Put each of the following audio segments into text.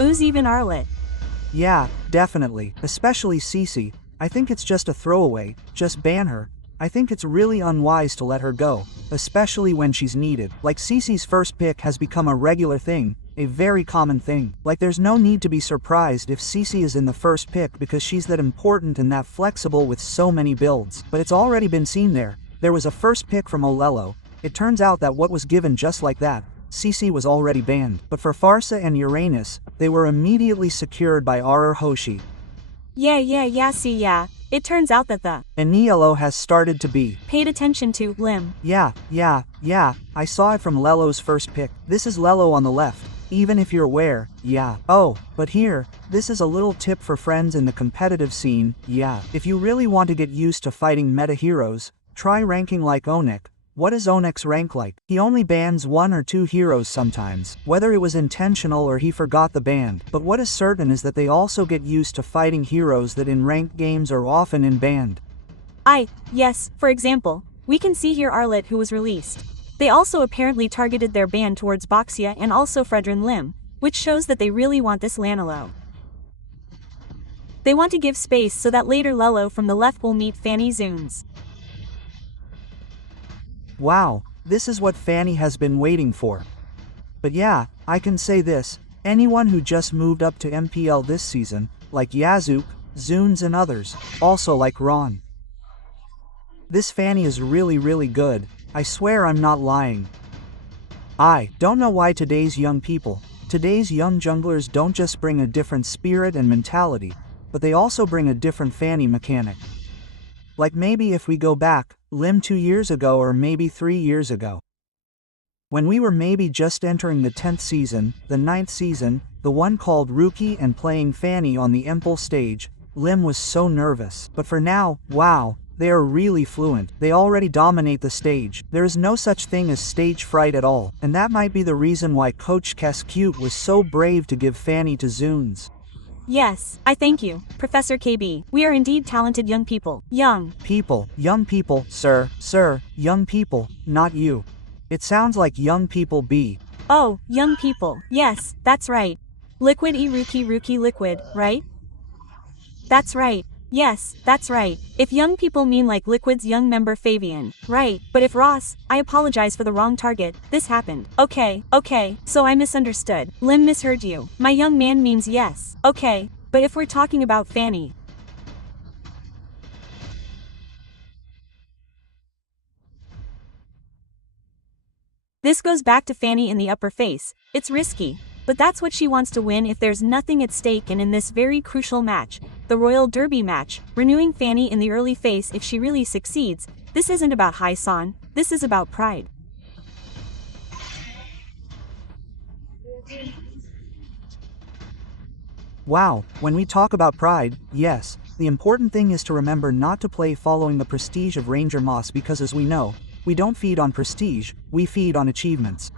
Ooze even Arlet. Yeah, definitely, especially Cece. I think it's just a throwaway, just ban her. I think it's really unwise to let her go, especially when she's needed. Like Cece's first pick has become a regular thing, a very common thing. Like there's no need to be surprised if Cece is in the first pick because she's that important and that flexible with so many builds. But it's already been seen there. There was a first pick from Olelo. It turns out that what was given just like that, Cece was already banned. But for Farsa and Uranus, they were immediately secured by HOSHI. Yeah. It turns out that the Aniello has started to be paid attention to Lim. Yeah, I saw it from Lelo's first pick. This is Lelo on the left, even if you're aware, yeah. Oh, but here, this is a little tip for friends in the competitive scene, yeah. If you really want to get used to fighting meta heroes, try ranking like ONIC. What is ONIC's rank like? He only bans 1 or 2 heroes sometimes, whether it was intentional or he forgot the ban. But what is certain is that they also get used to fighting heroes that in ranked games are often in banned. Yes, for example, we can see here Arlet who was released. They also apparently targeted their ban towards Boxia and also Fredrin Lim, which shows that they really want this Lanelo. They want to give space so that later Lelo from the left will meet Fanny Zunes. Wow, this is what Fanny has been waiting for. But yeah, I can say this, anyone who just moved up to MPL this season, like Yazuk, Zunes and others, also like Ron. This Fanny is really good, I swear I'm not lying. I don't know why today's young junglers don't just bring a different spirit and mentality, but they also bring a different Fanny mechanic. Like maybe if we go back, Lim 2 years ago or maybe 3 years ago. When we were maybe just entering the 10th season, the 9th season, the one called Rookie and playing Fanny on the Impulse stage, Lim was so nervous. But for now, wow, they are really fluent. They already dominate the stage. There is no such thing as stage fright at all. And that might be the reason why Coach Cascute was so brave to give Fanny to Zunes. Yes, I thank you, Professor KB. We are indeed talented young people. Young people, sir, young people, not you. It sounds like young people be. Oh, young people, yes, that's right. Liquid rookie liquid, right? That's right. Yes, that's right. If young people mean like Liquid's young member Fabian, right, but if Ross, I apologize for the wrong target, this happened. Okay, so I misunderstood. Lim misheard you. My young man means yes. Okay, but if we're talking about Fanny. This goes back to Fanny in the upper face. It's risky, but that's what she wants to win if there's nothing at stake, and in this very crucial match, the Royal Derby match, renewing Fanny in the early phase if she really succeeds, this isn't about Hai San, this is about pride. Wow, when we talk about pride, yes, the important thing is to remember not to play following the prestige of Ranger Moss because as we know, we don't feed on prestige, we feed on achievements.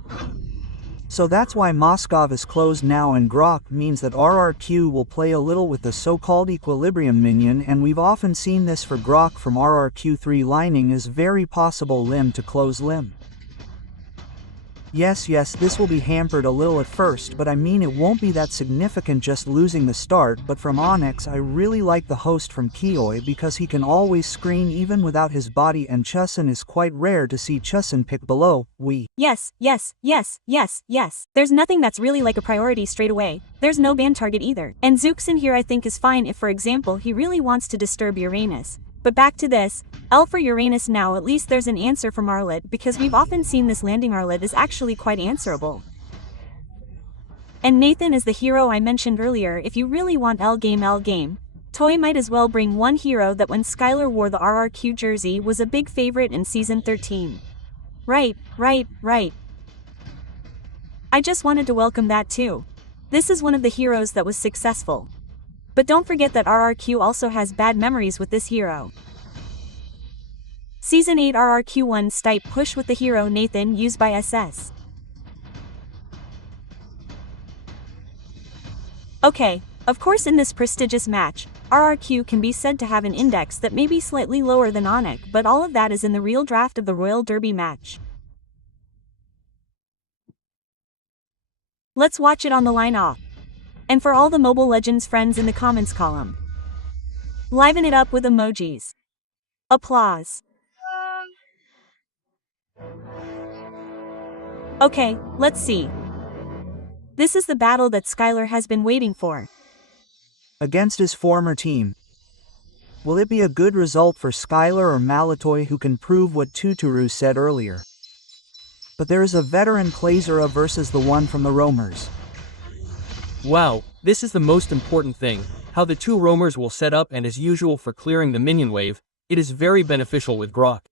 So that's why Moskov is closed now and Grok means that RRQ will play a little with the so-called equilibrium minion, and we've often seen this for Grok from RRQ3 lining is very possible Lim to close Lim. Yes, this will be hampered a little at first, but I mean it won't be that significant just losing the start. But from Onyx I really like the host from Kioi because he can always screen even without his body, and Chusin is quite rare to see Chusin pick below. Yes. There's nothing that's really like a priority straight away. There's no ban target either. And Zuxin here I think is fine if for example he really wants to disturb Uranus. But back to this, L for Uranus now, at least there's an answer from Arlet because we've often seen this landing Arlet is actually quite answerable. And Nathan is the hero I mentioned earlier. If you really want L game, Toy might as well bring one hero that when Skylar wore the RRQ jersey was a big favorite in season 13. Right. I just wanted to welcome that too. This is one of the heroes that was successful. But don't forget that RRQ also has bad memories with this hero. Season 8 RRQ1 Stipe push with the hero Nathan used by SS. Okay, of course in this prestigious match, RRQ can be said to have an index that may be slightly lower than ONIC, but all of that is in the real draft of the Royal Derby match. Let's watch it on the line off. And for all the Mobile Legends friends in the comments column, liven it up with emojis. Applause. Okay, let's see. This is the battle that Skylar has been waiting for. Against his former team. Will it be a good result for Skylar or Malatoy, who can prove what Tuturu said earlier? But there is a veteran Klazera versus the one from the roamers. Wow, this is the most important thing, how the two roamers will set up, and as usual for clearing the minion wave, it is very beneficial with Grok.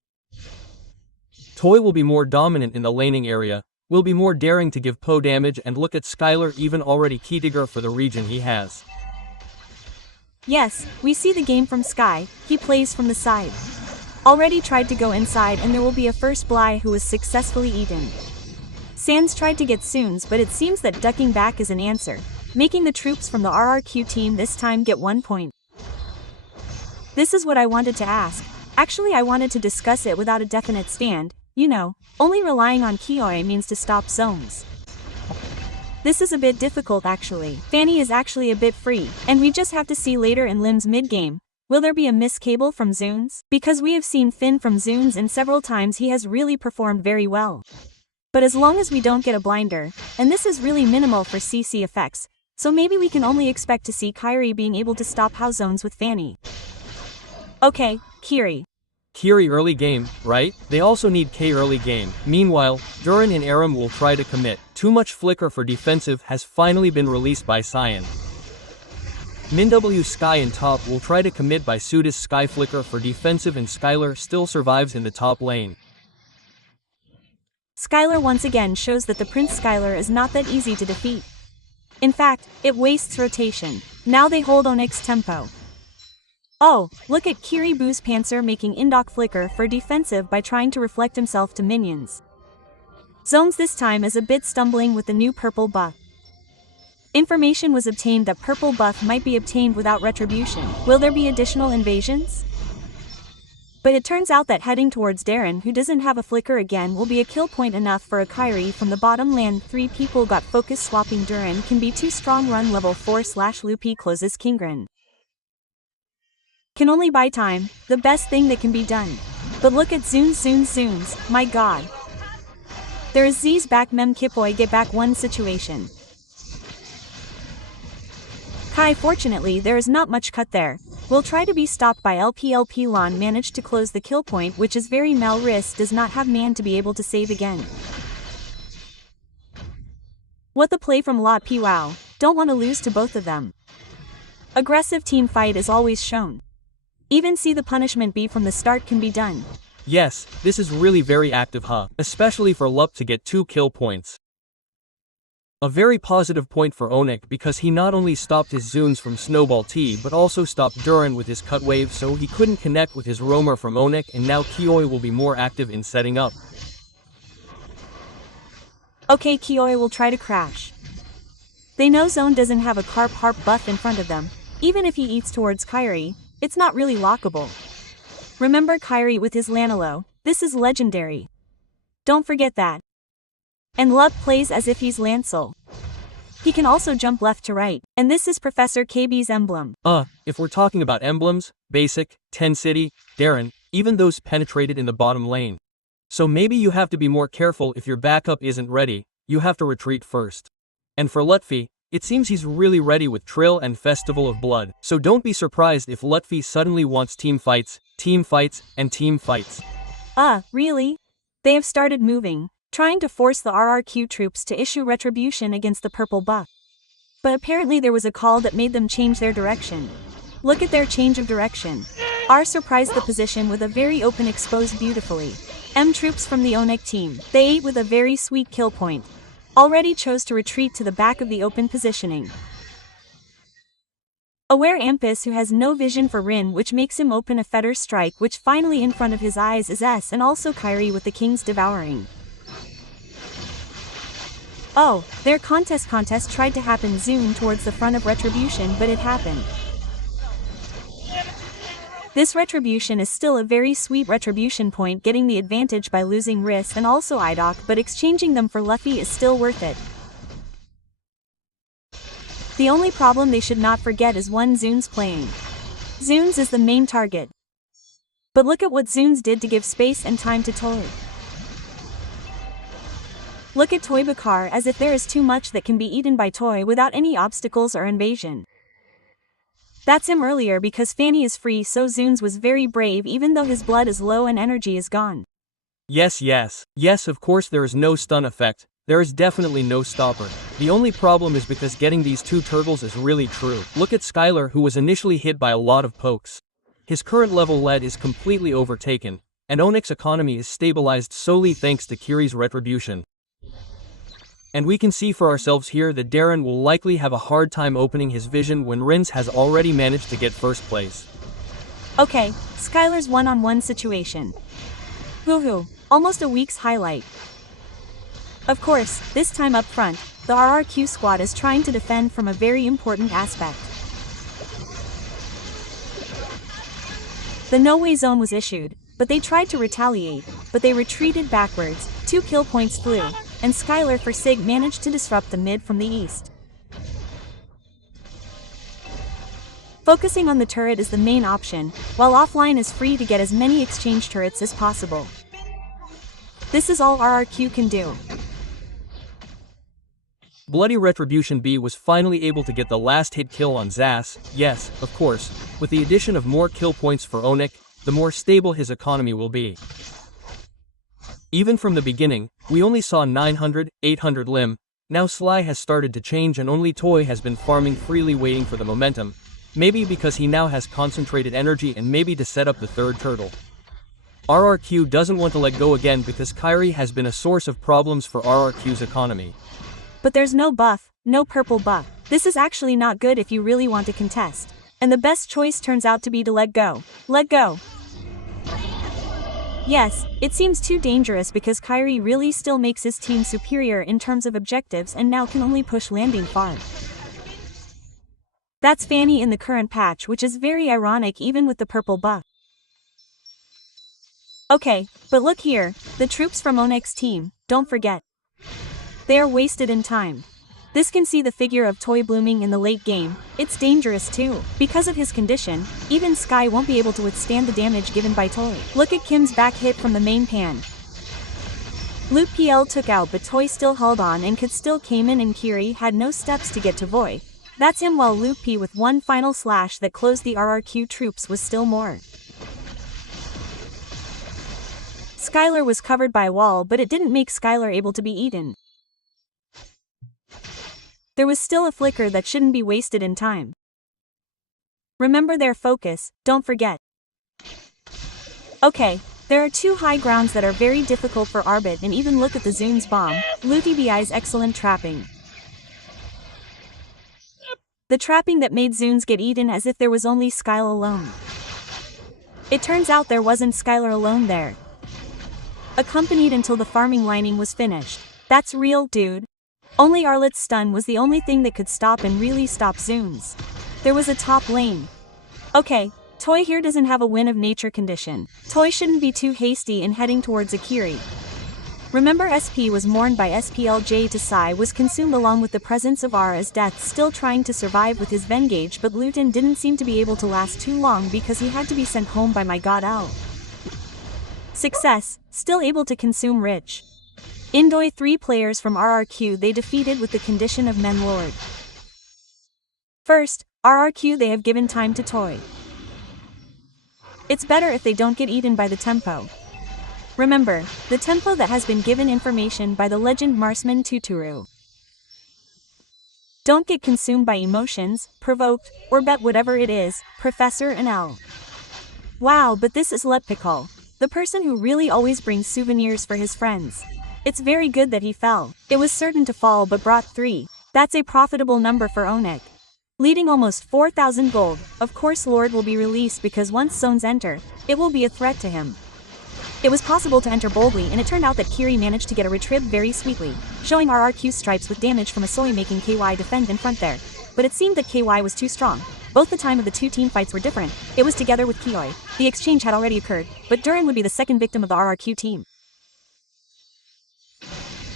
Toy will be more dominant in the laning area, will be more daring to give Poe damage, and look at Skylar, even already Keydigger for the region he has. Yes, we see the game from Sky, he plays from the side. Already tried to go inside, and there will be a first Bly who was successfully eaten. Sans tried to get Soons, but it seems that ducking back is an answer, making the troops from the RRQ team this time get 1 point. This is what I wanted to ask. Actually, I wanted to discuss it without a definite stand. You know, only relying on Kioi means to stop zones. This is a bit difficult actually. Fanny is actually a bit free, and we just have to see later in Lim's mid-game. Will there be a miss cable from Zunes? Because we have seen Finn from Zunes, and several times he has really performed very well. But as long as we don't get a blinder, and this is really minimal for CC effects, so maybe we can only expect to see Kyrie being able to stop house zones with Fanny. Okay, Kiri. Kiri early game, right? They also need K early game. Meanwhile, Duran and Aram will try to commit. Too much flicker for defensive has finally been released by Cyan. MinW Sky in top will try to commit by Sudis Sky flicker for defensive, and Skylar still survives in the top lane. Skylar once again shows that the Prince Skylar is not that easy to defeat. In fact, it wastes rotation. Now they hold ONIC's tempo. Oh, look at Kiri Boo's Panzer making Indok flicker for defensive by trying to reflect himself to minions. Zones this time is a bit stumbling with the new purple buff. Information was obtained that purple buff might be obtained without retribution. Will there be additional invasions? But it turns out that heading towards Darren, who doesn't have a flicker again, will be a kill point enough for a Kyrie from the bottom lane. 3 people got focus swapping. Duran can be too strong. Run level 4/Loopy closes Kingren. Can only buy time, the best thing that can be done. But look at Zunes, my god. There is Z's back mem Kipoi get back 1 situation. Kai, fortunately there is not much cut there. Will try to be stopped by LP Lon managed to close the kill point, which is very mal risk, does not have man to be able to save again. What the play from Lot P. Wow, don't want to lose to both of them. Aggressive team fight is always shown. Even see the punishment B from the start can be done. Yes, this is really very active, huh? Especially for Lup to get 2 kill points. A very positive point for ONIC, because he not only stopped his Zunes from Snowball T but also stopped Duran with his cut wave, so he couldn't connect with his roamer from ONIC, and now Kioi will be more active in setting up. Okay, Kioi will try to crash. They know Zone doesn't have a Carp Harp buff in front of them. Even if he eats towards Kyrie, it's not really lockable. Remember Kyrie with his Lanilo, this is legendary. Don't forget that. And Lub plays as if he's Lancel. He can also jump left to right, and this is Professor KB's emblem. If we're talking about emblems, Basic, 10 City, Darren, even those penetrated in the bottom lane. So maybe you have to be more careful. If your backup isn't ready, you have to retreat first. And for Lutfi, it seems he's really ready with Trill and Festival of Blood, so don't be surprised if Lutfi suddenly wants team fights, and team fights. Really? They have started moving, trying to force the RRQ troops to issue retribution against the purple buff. But apparently there was a call that made them change their direction. Look at their change of direction. R surprised the position with a very open exposed beautifully. M troops from the ONIC team, they ate with a very sweet kill point. Already chose to retreat to the back of the open positioning. Aware Ampus, who has no vision for Rin, which makes him open a fetter strike, which finally in front of his eyes is S, and also Kyrie with the King's Devouring. Oh, their contest tried to happen. Zoom towards the front of Retribution, but it happened. This Retribution is still a very sweet Retribution point, getting the advantage by losing Riss and also Idoc, but exchanging them for Luffy is still worth it. The only problem they should not forget is one Zunes playing. Zunes is the main target. But look at what Zunes did to give space and time to Toy. Look at Toy Bakar as if there is too much that can be eaten by Toy without any obstacles or invasion. That's him earlier because Fanny is free, so Zunes was very brave even though his blood is low and energy is gone. Yes, of course there is no stun effect, there is definitely no stopper. The only problem is because getting these two turtles is really true. Look at Skylar, who was initially hit by a lot of pokes. His current level lead is completely overtaken, and ONIC's economy is stabilized solely thanks to Kiri's retribution. And we can see for ourselves here that Darren will likely have a hard time opening his vision when Rins has already managed to get first place. Okay, Skylar's one-on-one situation. Woohoo, almost a week's highlight. Of course, this time up front, the RRQ squad is trying to defend from a very important aspect. The no-way zone was issued, but they tried to retaliate, but they retreated backwards, 2 kill points flew, and Skylar for Sig managed to disrupt the mid from the east. Focusing on the turret is the main option, while offline is free to get as many exchange turrets as possible. This is all RRQ can do. Bloody Retribution B was finally able to get the last hit kill on Zas. Yes, of course, with the addition of more kill points for ONIC, the more stable his economy will be. Even from the beginning, we only saw 900, 800 limb, now Sly has started to change and only Toy has been farming freely waiting for the momentum, maybe because he now has concentrated energy and maybe to set up the third turtle. RRQ doesn't want to let go again because Kyrie has been a source of problems for RRQ's economy. But there's no buff, no purple buff. This is actually not good if you really want to contest. And the best choice turns out to be to let go. Let go. Yes, it seems too dangerous because Kyrie really still makes his team superior in terms of objectives and now can only push landing far. That's Fanny in the current patch, which is very ironic even with the purple buff. Okay, but look here, the troops from ONIC's team, don't forget. They are wasted in time. This can see the figure of Toy blooming in the late game. It's dangerous too. Because of his condition, even Sky won't be able to withstand the damage given by Toy. Look at Kim's back hit from the main pan. Luke PL took out but Toy still held on and could still came in and Kiri had no steps to get to Voy. That's him, while Luke P with one final slash that closed the RRQ troops was still more. Skylar was covered by a wall but it didn't make Skylar able to be eaten. There was still a flicker that shouldn't be wasted in time. Remember their focus, don't forget. Okay, there are two high grounds that are very difficult for Arbit, and even look at the Zunes bomb, LuTBI's excellent trapping. The trapping that made Zunes get eaten as if there was only Skylar alone. It turns out there wasn't Skylar alone there. Accompanied until the farming lining was finished. That's real, dude. Only Arlet's stun was the only thing that could stop and really stop Zunes. There was a top lane. Okay, Toy here doesn't have a win of nature condition. Toy shouldn't be too hasty in heading towards Akiri. Remember, SP was mourned by SPLJ to Sai was consumed along with the presence of Ara's death, still trying to survive with his Vengage, but Luton didn't seem to be able to last too long because he had to be sent home by my god Al. Success, still able to consume Rich. Indoy 3 players from RRQ they defeated with the condition of Men Lord. First, RRQ they have given time to Toy. It's better if they don't get eaten by the tempo. Remember, the tempo that has been given information by the legend Marksman Tuturu. Don't get consumed by emotions, provoked, or bet whatever it is, Professor and L. Wow, but this is Letpikal, the person who really always brings souvenirs for his friends. It's very good that he fell. It was certain to fall but brought 3. That's a profitable number for ONIC. Leading almost 4,000 gold, of course Lord will be released because once zones enter, it will be a threat to him. It was possible to enter boldly and it turned out that Kiri managed to get a retrieve very sweetly, showing RRQ stripes with damage from a Soy making KY defend in front there. But it seemed that KY was too strong. Both the time of the two team fights were different. It was together with Kioi. The exchange had already occurred, but Duran would be the second victim of the RRQ team.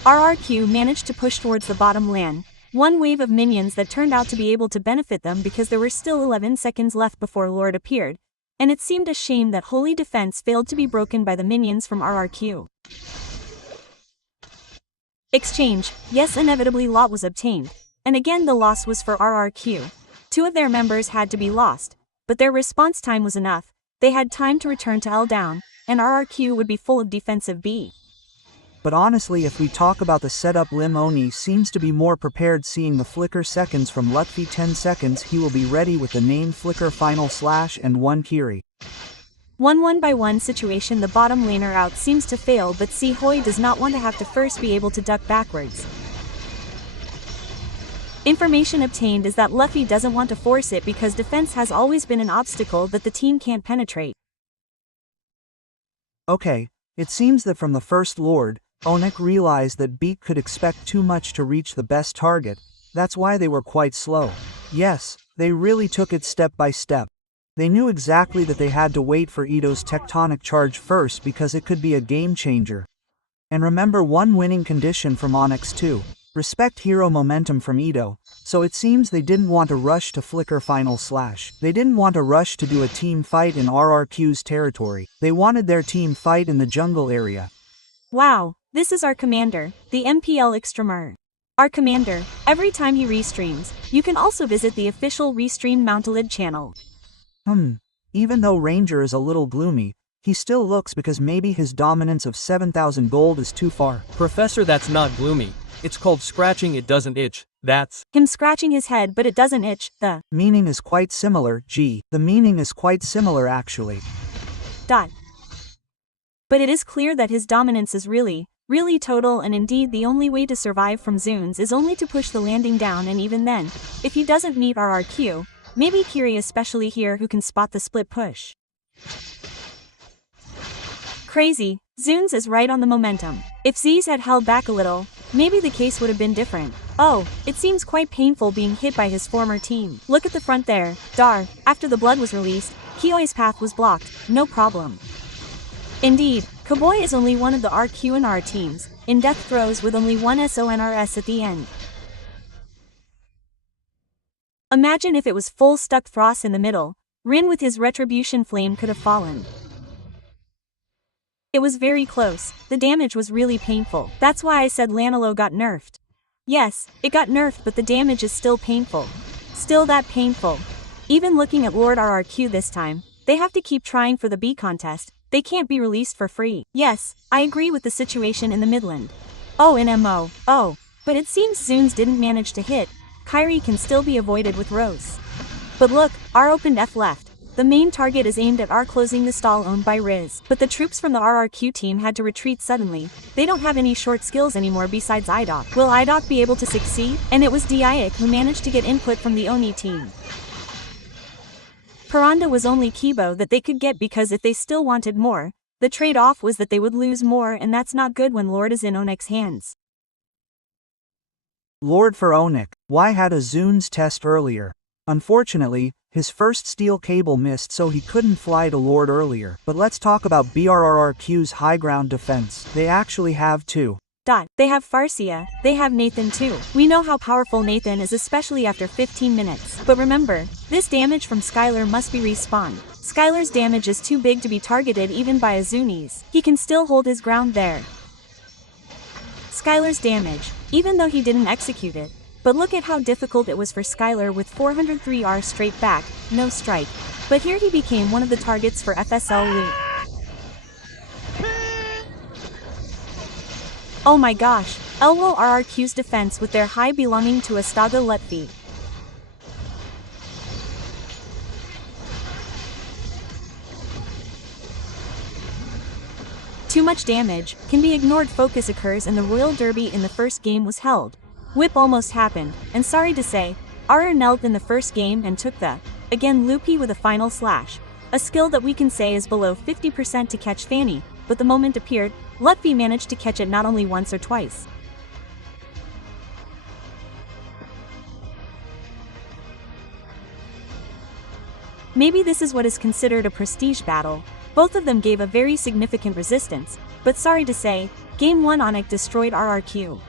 RRQ managed to push towards the bottom lane, One wave of minions that turned out to be able to benefit them because there were still 11 seconds left before Lord appeared, and it seemed a shame that holy defense failed to be broken by the minions from RRQ. Exchange, yes, inevitably lot was obtained, and again the loss was for RRQ. 2 of their members had to be lost, but their response time was enough. They had time to return to L down, and RRQ would be full of defensive B. But honestly, if we talk about the setup, Lim Oni seems to be more prepared, seeing the flicker seconds from Lutfi. 10 seconds he will be ready with the name flicker final slash and 1 Kiri. 1-1-by-1 situation, the bottom laner out seems to fail, but Hoi does not want to have to first be able to duck backwards. Information obtained is that Luffy doesn't want to force it because defense has always been an obstacle that the team can't penetrate. Okay, it seems that from the first Lord, ONIC realized that Beak could expect too much to reach the best target. That's why they were quite slow. Yes, they really took it step by step. They knew exactly that they had to wait for Ito's tectonic charge first because it could be a game changer. And remember one winning condition from Onyx too. Respect hero momentum from Ito, so it seems they didn't want to rush to flicker final slash. They didn't want to rush to do a team fight in RRQ's territory. They wanted their team fight in the jungle area. Wow, this is our commander, the MPL Extremer. Our commander, every time he restreams, you can also visit the official Restream Mountalid channel. Even though Ranger is a little gloomy, he still looks because maybe his dominance of 7,000 gold is too far. Professor, that's not gloomy. It's called scratching, it doesn't itch. That's him scratching his head, but it doesn't itch. The meaning is quite similar, the meaning is quite similar actually. But it is clear that his dominance is really total, and indeed the only way to survive from Zunes is only to push the landing down, and even then, if he doesn't meet RRQ, maybe Kiri, especially here, who can spot the split push. Crazy, Zunes is right on the momentum. If Z's had held back a little, maybe the case would have been different. Oh, it seems quite painful being hit by his former team. Look at the front there. After the blood was released, Kyoi's path was blocked, no problem. Indeed, Cowboy is only one of the RQ and R teams, in death throes with only one SONRS at the end. Imagine if it was full stuck Thros in the middle. Rin with his retribution flame could have fallen. It was very close, the damage was really painful. That's why I said Lanilo got nerfed. Yes, it got nerfed, but the damage is still painful. Still that painful. Even looking at Lord RRQ this time, they have to keep trying for the B contest. They can't be released for free. Yes, I agree with the situation in the Midland. Oh, in MO. Oh, but it seems Zunes didn't manage to hit. Kyrie can still be avoided with Rose. But look, R opened F left. The main target is aimed at R, closing the stall owned by Riz. But the troops from the RRQ team had to retreat suddenly. They don't have any short skills anymore besides IDOC. Will IDOC be able to succeed? And it was Diayak who managed to get input from the ONI team. Paranda was only Kibo that they could get, because if they still wanted more, the trade-off was that they would lose more, and that's not good when Lord is in ONIC's hands. Lord for ONIC. Why had a Zunes test earlier? Unfortunately, his first steel cable missed, so he couldn't fly to Lord earlier. But let's talk about BRRQ's high ground defense. They actually have two. They have Farsia, they have Nathan too. We know how powerful Nathan is, especially after 15 minutes. But remember, this damage from Skylar must be respawned. Skylar's damage is too big to be targeted even by a Zunis. He can still hold his ground there. Skylar's damage, even though he didn't execute it. But look at how difficult it was for Skylar with 403R straight back, no strike. But here he became one of the targets for FSL loot. Oh my gosh, Elwo RRQ's defense with their high belonging to Astaga Lutfi. Too much damage can be ignored. Focus occurs, and the Royal Derby in the first game was held. Whip almost happened, and sorry to say, RR knelt in the first game and took the, again, loopy with a final slash. A skill that we can say is below 50% to catch Fanny, but the moment appeared, Lutfi managed to catch it not only once or twice. Maybe this is what is considered a prestige battle. Both of them gave a very significant resistance, but sorry to say, Game 1 ONIC destroyed RRQ.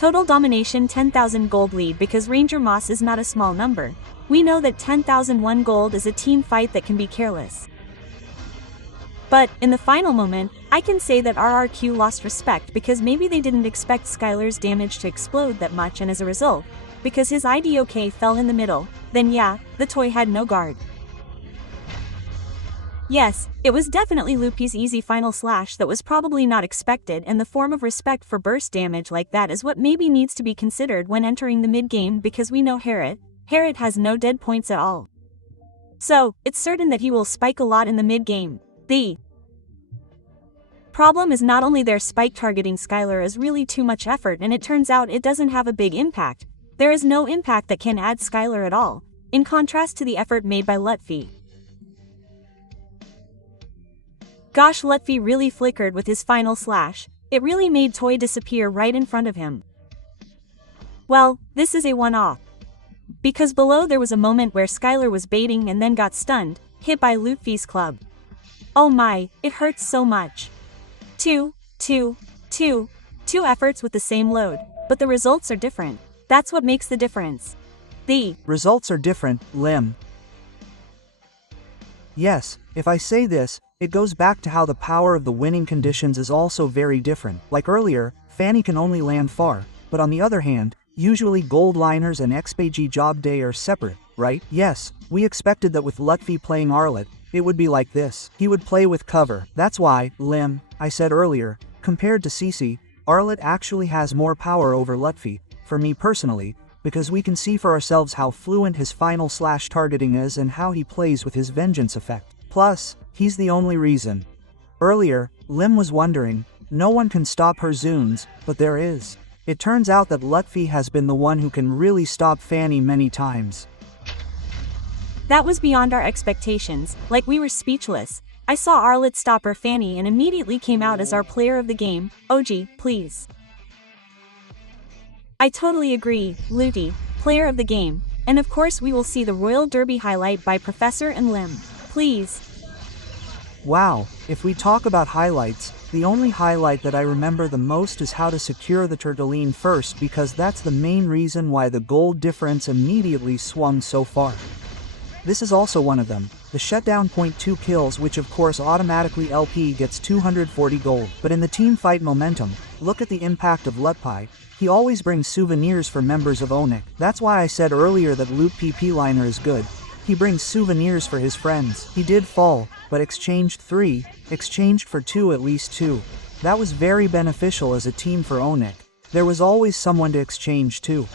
Total domination 10,000 gold lead because Ranger Moss is not a small number. We know that 10,001 gold is a team fight that can be careless. But, in the final moment, I can say that RRQ lost respect because maybe they didn't expect Skylar's damage to explode that much, and as a result, because his IDOK fell in the middle, then yeah, the toy had no guard. Yes, it was definitely Loopy's easy final slash that was probably not expected, and the form of respect for burst damage like that is what maybe needs to be considered when entering the mid-game, because we know Harriet has no dead points at all. So, it's certain that he will spike a lot in the mid-game. The problem is not only their spike targeting Skylar is really too much effort, and it turns out it doesn't have a big impact. There is no impact that can add Skylar at all, in contrast to the effort made by Lutfi. Gosh, Lutfi really flickered with his final slash. It really made Toy disappear right in front of him. Well, this is a one-off. Because below there was a moment where Skylar was baiting and then got stunned, hit by Lutfi's club. Oh my, it hurts so much. Two efforts with the same load, but the results are different. That's what makes the difference. The results are different, Lim. Yes, if I say this, it goes back to how the power of the winning conditions is also very different. Like earlier, Fanny can only land far, but on the other hand, usually gold liners and XPG job day are separate, right? Yes, we expected that with Lutfi playing Arlet, it would be like this. He would play with cover. That's why, Lim, I said earlier, compared to CC, Arlet actually has more power over Lutfi, for me personally, because we can see for ourselves how fluent his final slash targeting is and how he plays with his vengeance effect. Plus, he's the only reason. Earlier, Lim was wondering, no one can stop her Zunes, but there is. It turns out that Lutfi has been the one who can really stop Fanny many times. That was beyond our expectations, like we were speechless. I saw Arlet stop her Fanny and immediately came out as our player of the game. OG, please. I totally agree, Looty, player of the game, and of course we will see the Royal Derby highlight by Professor and Lim. Please. Wow, if we talk about highlights, the only highlight that I remember the most is how to secure the Turtolene first, because that's the main reason why the gold difference immediately swung so far. This is also one of them, the shutdown point 2 kills, which of course automatically LP gets 240 gold. But in the team fight momentum, look at the impact of Lutpi. He always brings souvenirs for members of ONIC. That's why I said earlier that Loot PP liner is good. He brings souvenirs for his friends. He did fall, but exchanged 3, exchanged for 2, at least 2. That was very beneficial as a team for ONIC. There was always someone to exchange to.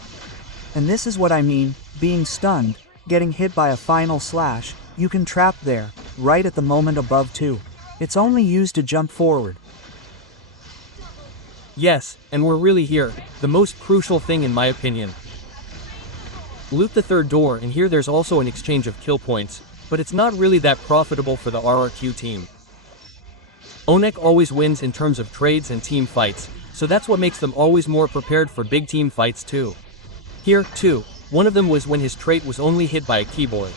And this is what I mean, being stunned, getting hit by a final slash, you can trap there, right at the moment above 2. It's only used to jump forward. Yes, and we're really here, the most crucial thing in my opinion. Loot the third door, and here there's also an exchange of kill points, but it's not really that profitable for the RRQ team. ONIC always wins in terms of trades and team fights, so that's what makes them always more prepared for big team fights too. Here, too, one of them was when his trait was only hit by a keyboard.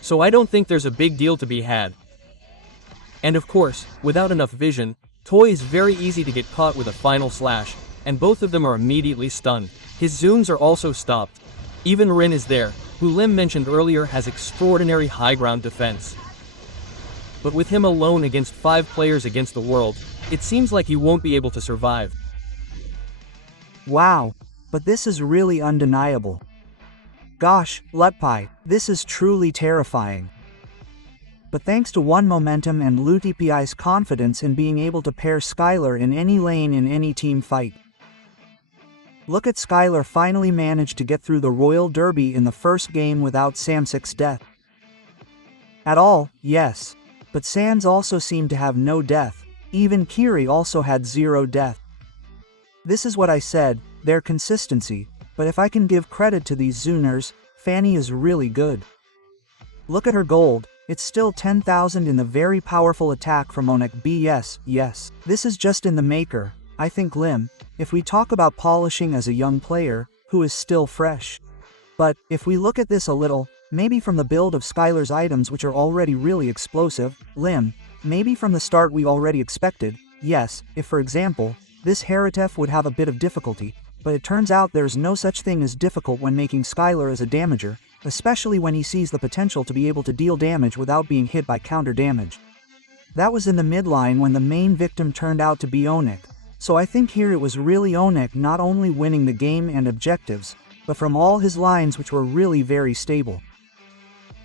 So I don't think there's a big deal to be had. And of course, without enough vision, Toy is very easy to get caught with a final slash, and both of them are immediately stunned. His Zunes are also stopped. Even Rin is there, who Lim mentioned earlier has extraordinary high ground defense. But with him alone against 5 players against the world, it seems like he won't be able to survive. Wow, but this is really undeniable. Gosh, Lutpi, this is truly terrifying. But thanks to one momentum and LootPI's confidence in being able to pair Skylar in any lane in any team fight. Look at Skylar finally managed to get through the Royal Derby in the first game without Samsik's death. At all, yes. But Sans also seemed to have no death. Even Kiri also had 0 death. This is what I said, their consistency, but if I can give credit to these Zooners, Fanny is really good. Look at her gold, it's still 10,000 in the very powerful attack from ONIC B. Yes. This is just in the maker, I think Lim, if we talk about polishing as a young player, who is still fresh. But, if we look at this a little, maybe from the build of Skylar's items which are already really explosive, Lim, maybe from the start we already expected, yes, if for example, this Heritef would have a bit of difficulty, but it turns out there's no such thing as difficult when making Skylar as a damager, especially when he sees the potential to be able to deal damage without being hit by counter damage. That was in the midline when the main victim turned out to be ONIC, so I think here it was really ONIC not only winning the game and objectives, but from all his lines which were really very stable.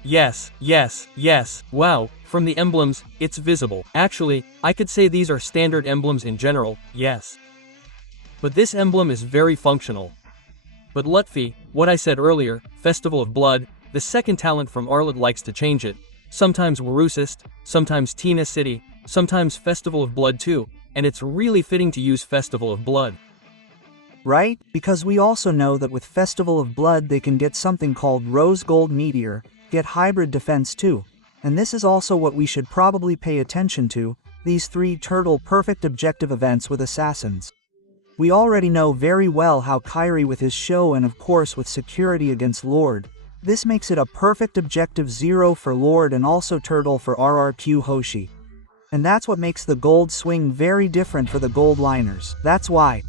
Yes, yes, yes, wow, from the emblems, it's visible. Actually, I could say these are standard emblems in general, yes. But this emblem is very functional. But Lutfi, what I said earlier, Festival of Blood, the second talent from Arlet likes to change it. Sometimes Warusist, sometimes Tina City, sometimes Festival of Blood too, and it's really fitting to use Festival of Blood. Right? Because we also know that with Festival of Blood they can get something called Rose Gold Meteor, get hybrid defense too. And this is also what we should probably pay attention to, these 3 turtle perfect objective events with assassins. We already know very well how Kyrie with his show and of course with security against Lord. This makes it a perfect objective 0 for Lord and also turtle for RRQ Hoshi. And that's what makes the gold swing very different for the gold liners. That's why